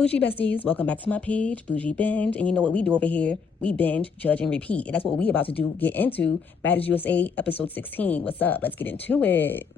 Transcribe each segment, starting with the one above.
bougie besties, welcome back to my page, Bougie Binge. And you know what we do over here? We binge, judge, and repeat. And that's what we about to do, get into Baddies USA episode 16. What's up? Let's get into it.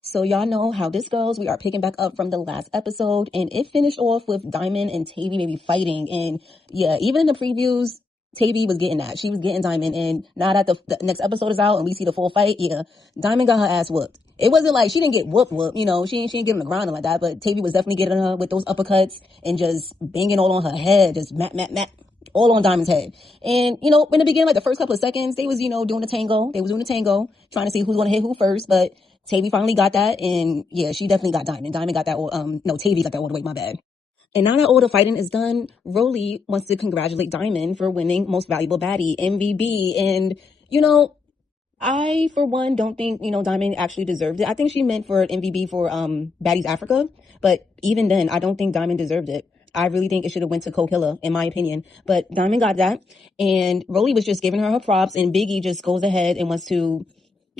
So y'all know how this goes. We are picking back up from the last episode, and it finished off with Diamond and Tavii maybe fighting. And yeah, even in the previews, Tavii was getting that. She was getting Diamond, and now that the next episode is out and we see the full fight, yeah, Diamond got her ass whooped. It wasn't like she didn't get whooped, you know, she didn't get on the ground like that, but Tavii was definitely getting her with those uppercuts and just banging all on her head, just mat, all on Diamond's head. And, you know, in the beginning, like the first couple of seconds, they was, you know, doing the tango. They was doing the tango, trying to see who's going to hit who first, but Tavii finally got that, and yeah, she definitely got Diamond. Diamond got that, Tavii got that all the way, my bad. And now that all the fighting is done, Rolly wants to congratulate Diamond for winning Most Valuable Baddie, MVP. And, you know, I, for one, don't think, you know, Diamond actually deserved it. I think she meant for an MVP for Baddies Africa. But even then, I don't think Diamond deserved it. I really think it should have went to Co-Killer, in my opinion. But Diamond got that. And Rolly was just giving her props. And Biggie just goes ahead and wants to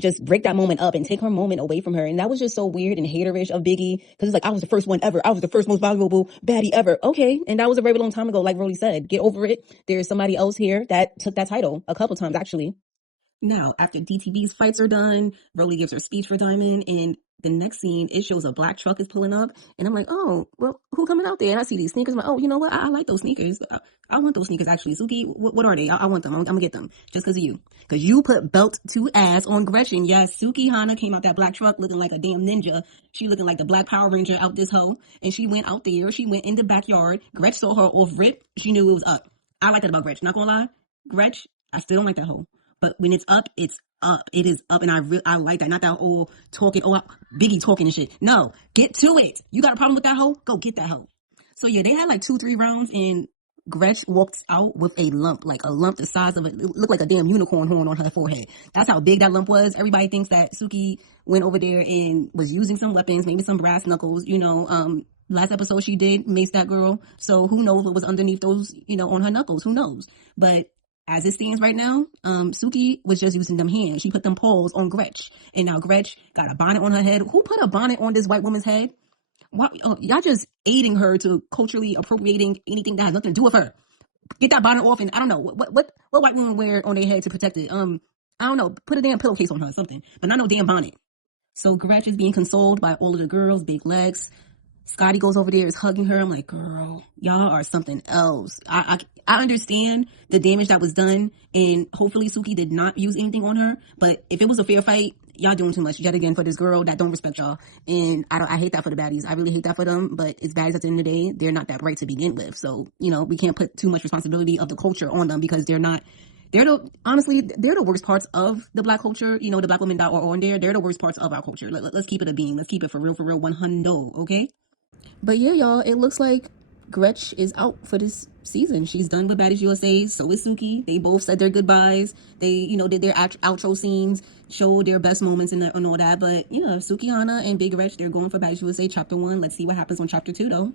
just break that moment up and take her moment away from her. And that was just so weird and haterish of Biggie, because it's like, I was the first one ever. I was the first most valuable baddie ever. Okay. And that was a very long time ago. Like Rolly said, get over it. There's somebody else here that took that title a couple times, actually. Now, after DTV's fights are done, Rolly gives her speech for Diamond, and the next scene, it shows a black truck is pulling up, and I'm like, oh, well, who coming out there? And I see these sneakers. I'm like, oh, you know what? I like those sneakers. I want those sneakers, actually. Suki, what are they? I want them. I'm going to get them just because of you. Because you put belt to ass on Gretchen. Yes, Suki Hana came out that black truck looking like a damn ninja. She looking like the Black Power Ranger out this hoe, and she went out there. She went in the backyard. Gretch saw her off rip. She knew it was up. I like that about Gretch. Not going to lie. Gretch, I still don't like that hoe. But when it's up, it's up. It is up, and I like that. Not that old talking, Biggie talking and shit. No, get to it. You got a problem with that hoe? Go get that hoe. So yeah, they had like 2-3 rounds, and Gretch walked out with a lump the size of it looked like a damn unicorn horn on her forehead. That's how big that lump was. Everybody thinks that Suki went over there and was using some weapons, maybe some brass knuckles, you know. Last episode she did mace that girl. So who knows what was underneath those, you know, on her knuckles? Who knows? But as it stands right now, Suki was just using them hands. She put them paws on Gretch. And now Gretch got a bonnet on her head. Who put a bonnet on this white woman's head? Why, y'all just aiding her to culturally appropriating anything that has nothing to do with her. Get that bonnet off, and I don't know, what white women wear on their head to protect it? I don't know, put a damn pillowcase on her or something. But not no damn bonnet. So Gretch is being consoled by all of the girls, big legs. Scotty goes over there, is hugging her. I'm like, girl, y'all are something else. I understand the damage that was done, and hopefully Suki did not use anything on her. But if it was a fair fight, y'all doing too much yet again for this girl that don't respect y'all. And I hate that for the baddies. I really hate that for them. But it's baddies at the end of the day. They're not that bright to begin with. So, you know, we can't put too much responsibility of the culture on them, because honestly, they're the worst parts of the black culture. You know, the black women that are on there, they're the worst parts of our culture. Let's keep it a being. Let's keep it for real, 100, okay? But yeah, y'all, it looks like Gretch is out for this season. She's done with Baddies USA. So is Suki. They both said their goodbyes. They, you know, did their outro scenes, showed their best moments and all that. But yeah, Suki Hana and Big Gretch, they're going for Baddies USA Chapter 1. Let's see what happens on Chapter 2, though.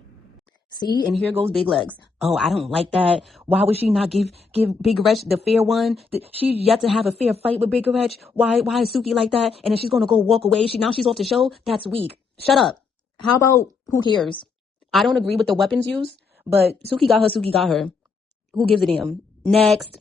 See, and here goes Big Legs. Oh, I don't like that. Why would she not give Big Gretch the fair one? She yet to have a fair fight with Big Gretch. Why is Suki like that? And then she's gonna go walk away. Now she's off the show. That's weak. Shut up. How about, who cares? I don't agree with the weapons use, but Suki got her. Who gives a damn? Next.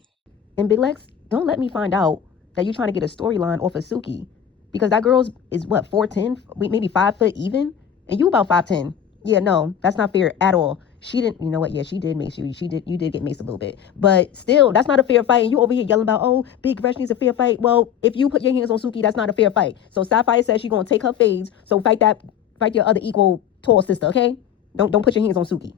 And Big Legs, don't let me find out that you're trying to get a storyline off of Suki, because that girl is what, 4'10", maybe 5 foot even, and you about 5'10". Yeah, no, that's not fair at all. She didn't, you know what? Yeah, she did mace you. You did get maced a little bit, but still, that's not a fair fight. And you over here yelling about, oh, Big Gretch needs a fair fight. Well, if you put your hands on Suki, that's not a fair fight. So Sapphire says she's gonna take her fades. So fight your other equal tall sister, okay? Don't put your hands on Suki.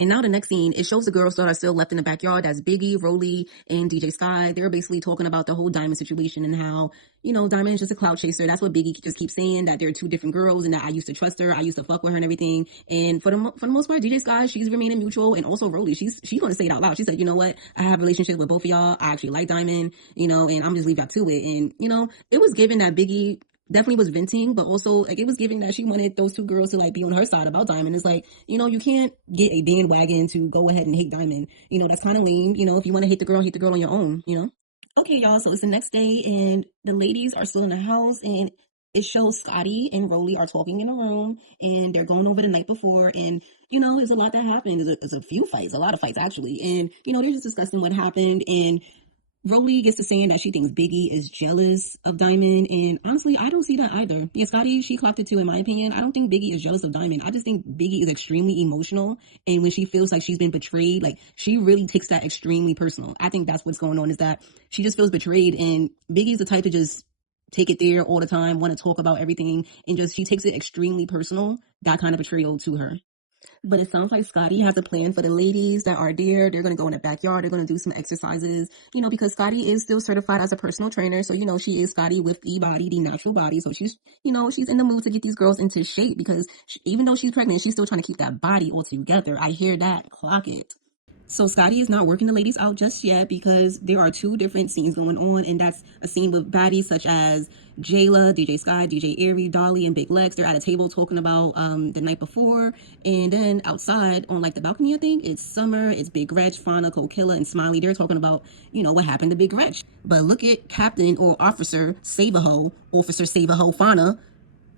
And now the next scene, it shows the girls that are still left in the backyard. That's Biggie, Rolly, and DJ Sky. They're basically talking about the whole Diamond situation and how, you know, Diamond is just a clout chaser. That's what Biggie just keeps saying, that they're two different girls and that I used to trust her. I used to fuck with her and everything. And for the most part, DJ Sky, she's remaining mutual. And also Rolly, she's going to say it out loud. She said, you know what? I have a relationship with both of y'all. I actually like Diamond, you know, and I'm just leave y'all to it. And, you know, it was given that Biggie definitely was venting, but also like it was giving that she wanted those two girls to like be on her side about Diamond. It's like, you know, you can't get a bandwagon to go ahead and hate Diamond. You know, that's kind of lame. You know, if you want to hate the girl on your own, you know. Okay, y'all, so it's the next day and the ladies are still in the house, and it shows Scotty and Rolly are talking in a room and they're going over the night before. And, you know, there's a lot that happened. There's a few fights, a lot of fights actually. And, you know, they're just discussing what happened. And Rolly gets to saying that she thinks Biggie is jealous of Diamond, and honestly, I don't see that either. Yeah, Scotty, she clocked it too, in my opinion. I don't think Biggie is jealous of Diamond. I just think Biggie is extremely emotional, and when she feels like she's been betrayed, like, she really takes that extremely personal. I think that's what's going on, is that she just feels betrayed, and Biggie's the type to just take it there all the time, want to talk about everything, and just, she takes it extremely personal, that kind of betrayal to her. But it sounds like Scotty has a plan for the ladies that are there. They're going to go in the backyard. They're going to do some exercises, you know, because Scotty is still certified as a personal trainer. So, you know, she is Scotty with the body, the natural body. So she's, you know, she's in the mood to get these girls into shape because even though she's pregnant, she's still trying to keep that body all together. I hear that. Clock it. So Scotty is not working the ladies out just yet because there are two different scenes going on, and that's a scene with baddies such as Jayla, DJ Sky, DJ Airy, Dolly, and Big Lex. They're at a table talking about the night before, and then outside on like the balcony, I think it's Summer, it's Big GRETCH, Fauna, Coquilla, and Smiley. They're talking about, you know, what happened to Big GRETCH. But look at Captain or Officer Save-A-Ho, Officer Save-A-Ho, Fauna.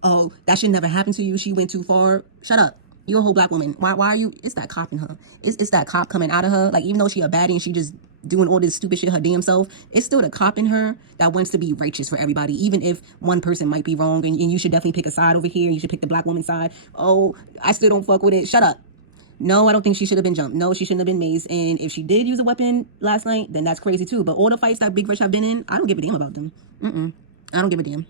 Oh, that should never happen to you. She went too far. Shut up. You're a whole black woman. Why are you? It's that cop in her. It's that cop coming out of her. Like, even though she a baddie and she just doing all this stupid shit her damn self, it's still the cop in her that wants to be righteous for everybody, even if one person might be wrong, and you should definitely pick a side over here. You should pick the black woman's side. Oh, I still don't fuck with it. Shut up. No, I don't think she should have been jumped. No, she shouldn't have been mazed. And if she did use a weapon last night, then that's crazy too. But all the fights that Big Rich have been in, I don't give a damn about them. I don't give a damn.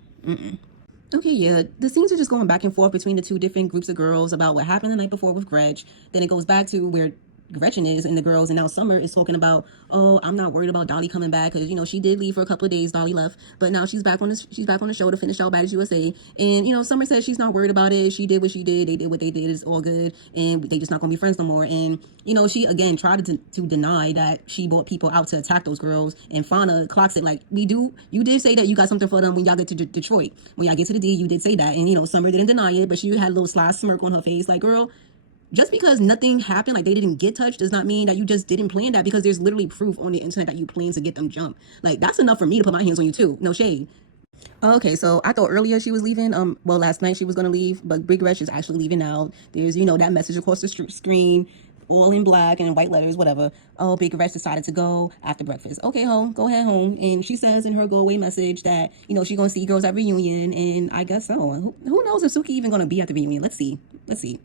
Okay, yeah, the scenes are just going back and forth between the two different groups of girls about what happened the night before with GRETCH. Then it goes back to where Gretchen is and the girls, and now Summer is talking about, oh, I'm not worried about Dolly coming back because, you know, she did leave for a couple of days. Dolly left, but now she's back on the show to finish out Baddies USA. And, you know, Summer says she's not worried about it. She did what she did. They did what they did. It's all good, and they just not gonna be friends no more. And, you know, she again tried to deny that she brought people out to attack those girls. And Fauna clocks it like, you did say that you got something for them when y'all get to Detroit. When y'all get to the D, you did say that. And, you know, Summer didn't deny it, but she had a little sly smirk on her face, like, girl, just because nothing happened, like they didn't get touched, does not mean that you just didn't plan that, because there's literally proof on the internet that you plan to get them jumped. Like, that's enough for me to put my hands on you too. No shade. Okay, so I thought earlier she was leaving. Well, last night she was gonna leave, but Big Rich is actually leaving now. There's, you know, that message across the screen, all in black and white letters, whatever. Oh, Big Rich decided to go after breakfast. Okay, ho, go ahead home. And she says in her go away message that, you know, she's gonna see girls at reunion, and I guess so. Who knows if Suki even gonna be at the reunion? Let's see.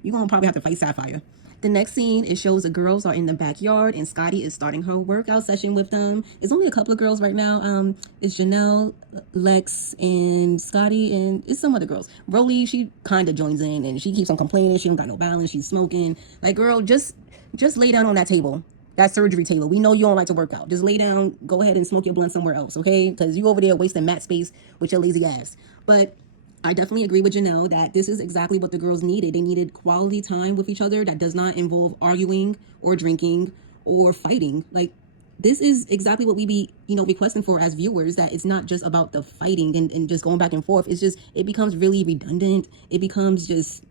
You're gonna probably have to fight Sapphire. The next scene, it shows the girls are in the backyard and Scotty is starting her workout session with them. It's only a couple of girls right now. It's Janelle, Lex, and Scotty, and it's some other girls. Rolly, she kind of joins in and she keeps on complaining. She don't got no balance. She's smoking. Like, girl, just lay down on that table. That surgery table. We know you don't like to work out. Just lay down. Go ahead and smoke your blunt somewhere else, okay? Because you over there wasting mat space with your lazy ass. But I definitely agree with Janelle that this is exactly what the girls needed. They needed quality time with each other that does not involve arguing or drinking or fighting. Like, this is exactly what we be, you know, requesting for as viewers, that it's not just about the fighting and just going back and forth. It's just, it becomes really redundant. It becomes just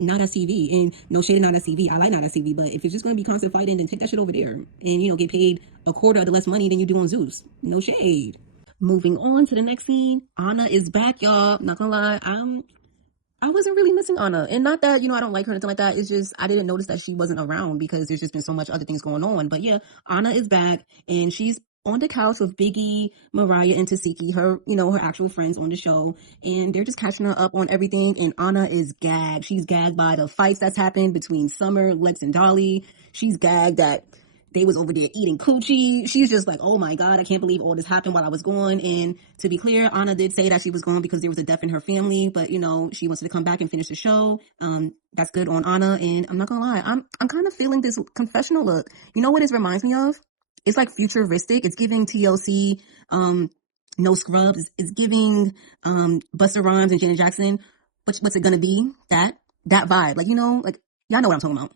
not as TV. And no shade, not as TV. I like not as TV, but if it's just going to be constant fighting, then take that shit over there and, you know, get paid a quarter of the less money than you do on Zeus. No shade. Moving on to the next scene, Anna is back, y'all. Not gonna lie, I wasn't really missing Anna. And not that, you know, I don't like her or anything like that. It's just, I didn't notice that she wasn't around because there's just been so much other things going on. But yeah, Anna is back and she's on the couch with Biggie, Mariah, and Tasiki, her, you know, her actual friends on the show. And they're just catching her up on everything. And Anna is gagged. She's gagged by the fights that's happened between Summer, Lex, and Dolly. She's gagged that they was over there eating coochie. She's just like, oh my God, I can't believe all this happened while I was gone. And to be clear, Anna did say that she was gone because there was a death in her family, but you know, she wants to come back and finish the show. That's good on Anna. And I'm not gonna lie, I'm kind of feeling this confessional look. You know what it reminds me of? It's like futuristic. It's giving TLC, No Scrubs. It's giving Busta Rhymes and Janet Jackson. What's it gonna be? That vibe. Like, you know, like, y'all know what I'm talking about.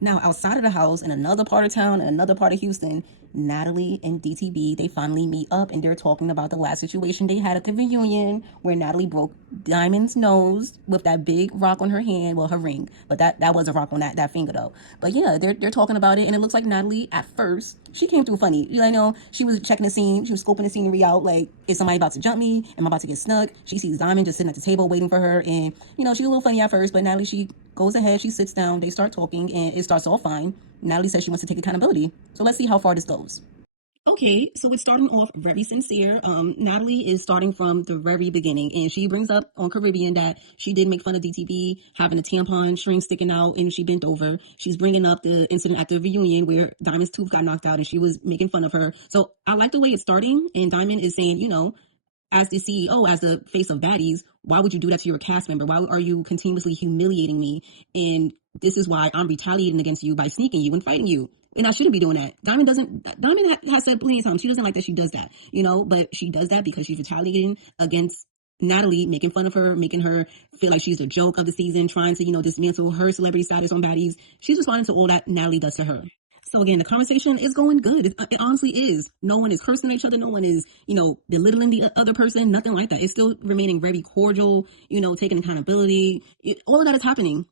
Now, outside of the house, in another part of town, in another part of Houston, Natalie and DTB, they finally meet up and they're talking about the last situation they had at the reunion where Natalie broke Diamond's nose with that big rock on her hand, well, her ring, but that was a rock on that finger though. But yeah, they're talking about it, and it looks like Natalie at first, she came through funny. You know, she was checking the scene, she was scoping the scenery out, like, is somebody about to jump me? Am I about to get snuck? She sees Diamond just sitting at the table waiting for her, and you know, she's a little funny at first, but Natalie, she goes ahead, she sits down, they start talking, and it starts all fine. Natalie says she wants to take accountability. So let's see how far this goes. Okay, so it's starting off very sincere. Natalie is starting from the very beginning, and she brings up on Caribbean that she did make fun of DTB having a tampon string sticking out, and she bent over. She's bringing up the incident at the reunion where Diamond's tooth got knocked out, and she was making fun of her. So I like the way it's starting, and Diamond is saying, you know, as the CEO, as the face of Baddies, why would you do that to your cast member? Why are you continuously humiliating me? And this is why I'm retaliating against you by sneaking you and fighting you. And I shouldn't be doing that. Diamond has said plenty of times she doesn't like that she does that, you know, but she does that because she's retaliating against Natalie, making fun of her, making her feel like she's the joke of the season, trying to, you know, dismantle her celebrity status on Baddies. She's responding to all that Natalie does to her. So again, the conversation is going good. It honestly is. No one is cursing at each other. No one is, you know, belittling the other person. Nothing like that. It's still remaining very cordial, you know, taking accountability. All of that is happening.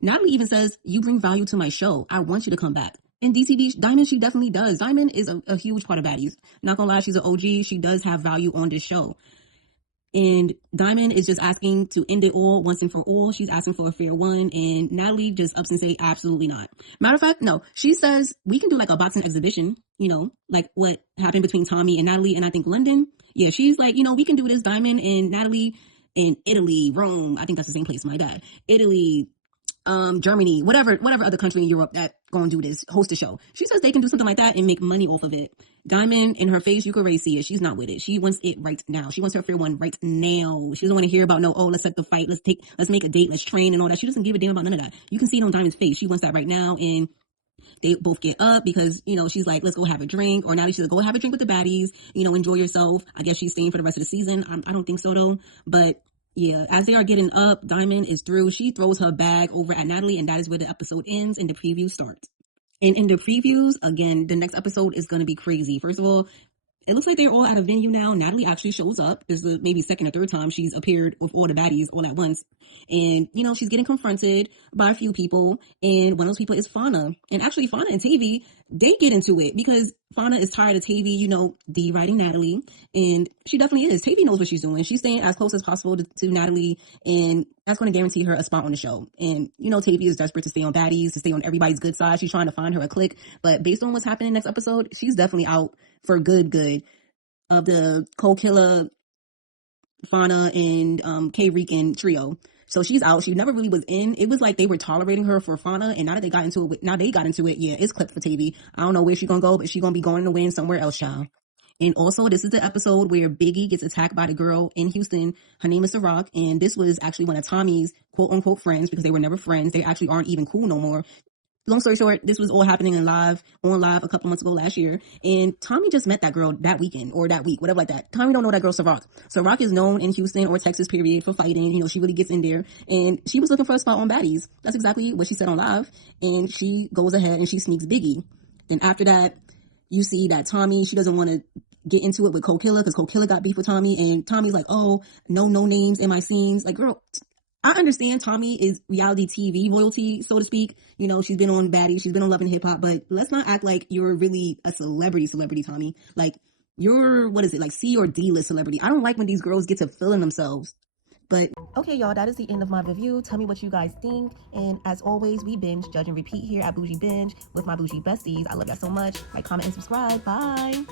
Natalie even says, you bring value to my show. I want you to come back. And DCB, Diamond, she definitely does. Diamond is a huge part of Baddies. Not gonna lie, she's an OG. She does have value on this show. And Diamond is just asking to end it all once and for all. She's asking for a fair one. And Natalie just ups and say, absolutely not. Matter of fact, no. She says we can do like a boxing exhibition, you know, like what happened between Tommy and Natalie and I think London. Yeah, she's like, you know, we can do this, Diamond and Natalie in Italy, Rome. I think that's the same place, my bad. Italy, Germany, whatever other country in Europe that gonna do this, host a show. She says they can do something like that and make money off of it. Diamond, in her face, you can already see it. She's not with it. She wants it right now. She wants her fair one right now. She doesn't want to hear about no, oh, let's set the fight, let's make a date, let's train and all that. She doesn't give a damn about none of that. You can see it on Diamond's face. She wants that right now, and they both get up because, you know, she's like, let's go have a drink. Or Natalie, she's like, go have a drink with the baddies, you know, enjoy yourself. I guess she's staying for the rest of the season. I don't think so though, but yeah, as they are getting up, Diamond is through. She throws her bag over at Natalie, and that is where the episode ends and the preview starts. And in the previews, again, the next episode is going to be crazy. First of all, it looks like they're all at a venue now. Natalie actually shows up. This is maybe second or third time she's appeared with all the baddies all at once. And, you know, she's getting confronted by a few people. And one of those people is Fauna. And actually, Fauna and Tavii, they get into it because Fauna is tired of Tavii, you know, deriding Natalie. And she definitely is. Tavii knows what she's doing. She's staying as close as possible to Natalie. And that's going to guarantee her a spot on the show. And, you know, Tavii is desperate to stay on baddies, to stay on everybody's good side. She's trying to find her a clique. But based on what's happening next episode, she's definitely out for good of the co-killer Fauna and K-Rican trio. So she's out. She never really was in. It was like they were tolerating her for Fauna, and now that they got into it, yeah, it's clipped for Tavii. I don't know where she's gonna go, but she's gonna be going to win somewhere else, y'all. And also, this is the episode where Biggie gets attacked by the girl in Houston. Her name is Ciroc, and this was actually one of Tommy's quote-unquote friends, because they were never friends. They actually aren't even cool no more. Long story short, this was all happening on live a couple months ago last year. And Tommy just met that girl that weekend or that week, whatever like that. Tommy don't know that girl, Ciroc. Ciroc is known in Houston or Texas, period, for fighting. You know, she really gets in there. And she was looking for a spot on Baddies. That's exactly what she said on live. And she goes ahead and she sneaks Biggie. Then after that, you see that Tommy, she doesn't want to get into it with Co-Killer because Co-Killer got beef with Tommy. And Tommy's like, oh, no names in my scenes. Like, girl, I understand Tommy is reality TV royalty, so to speak. You know, she's been on Baddies, she's been on Love and Hip Hop, but let's not act like you're really a celebrity, Tommy. Like, you're, what is it, like C or D list celebrity. I don't like when these girls get to feeling themselves. But okay, y'all, that is the end of my review. Tell me what you guys think. And as always, we binge, judge, and repeat here at Bougie Binge with my bougie besties. I love y'all so much. Like, comment, and subscribe. Bye.